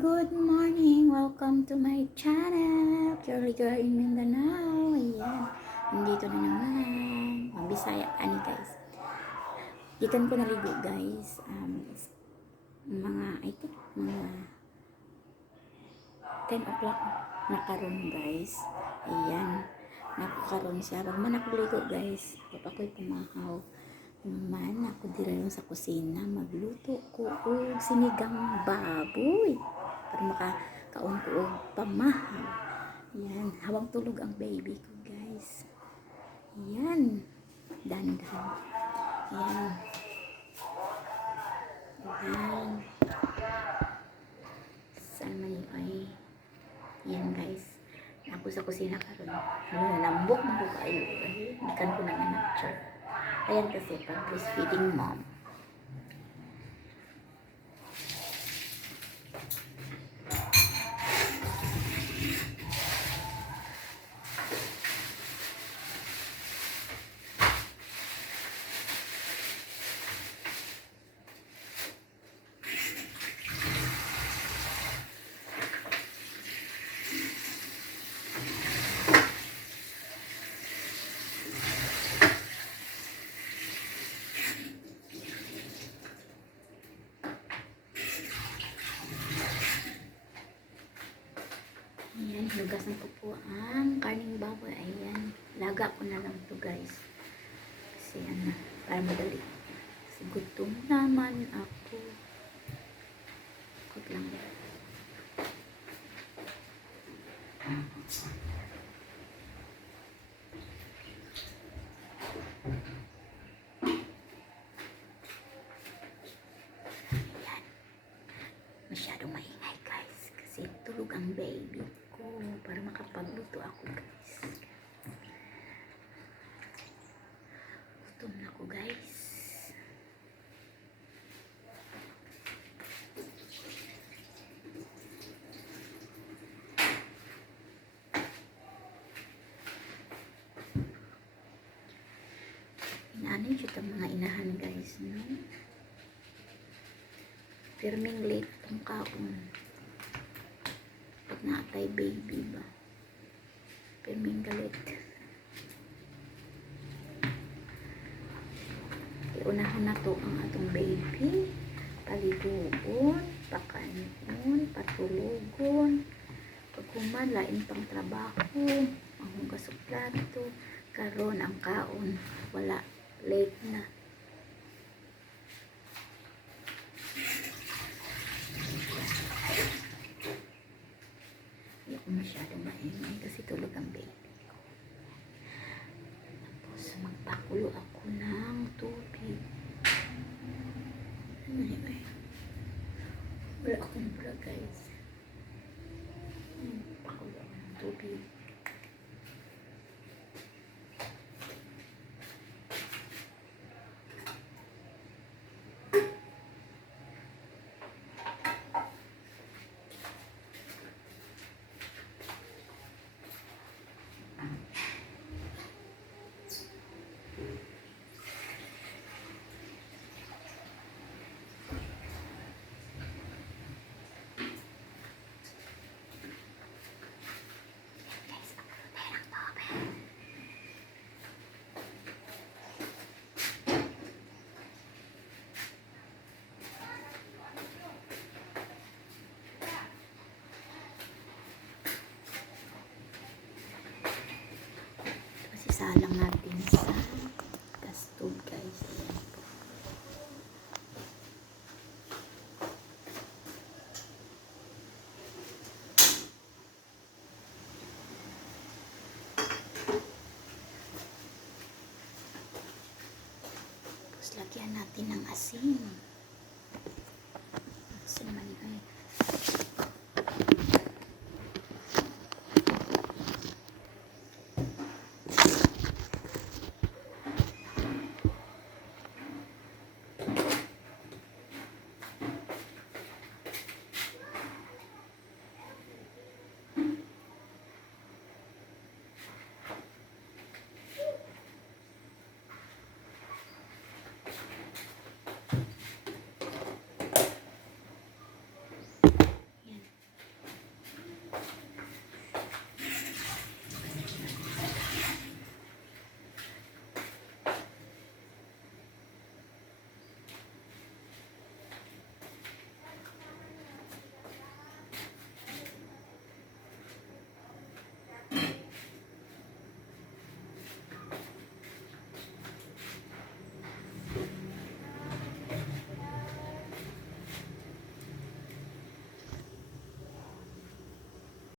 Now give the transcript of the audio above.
good morning! Welcome to my channel, Curly Girl in Mindanao. Ayan, nandito na naman. Mabisaya ani guys. Gikan ko naligo guys. Um, mga, I think, mga 10 o'clock na karon guys. Ayan, nakakaroon siya. Pag man ako ligo guys, pag ako'y pumahaw, man ako dira lang sa kusina magluto ko og sinigang baboy para makakaon ko pamahaw. Yan habang tulog ang baby ko guys. Yan dandan yan yan saan man yun ay? Yan guys. Ako sa kusina karon. Ano nambok mo ko kayo. Ay ikan ko na anak char Ayan kasi pag breastfeeding mom. Ayan, hinugasan ko po ang karning baboy. Ayan, laga ko na lang to guys. Kasi ano, para madali. Kasi gutom naman ako. Kut lang. Ayan. Masyadong maingay guys. Kasi tulog ang baby ko para makapagluto ako guys. Gutom na ako guys. Inanin siya itong mga inahan guys, no? Firming late itong kaon pag naatay baby ba? Pirming galit iunahan na to ang atong baby. Paliguon pakanon patulugon pag human lain pang trabaho ang hugas plato. Karon ang kaon wala late na Hindi ako masyadong maingay kasi tulog ang baby ko. Tapos magpakulo ako ng tubig. Ano eh? Wala akong bra guys. Hmm, Pakulo ako ng tubig. Salang natin sa gas stove guys. Ayan po. Tapos lagyan natin ng asin.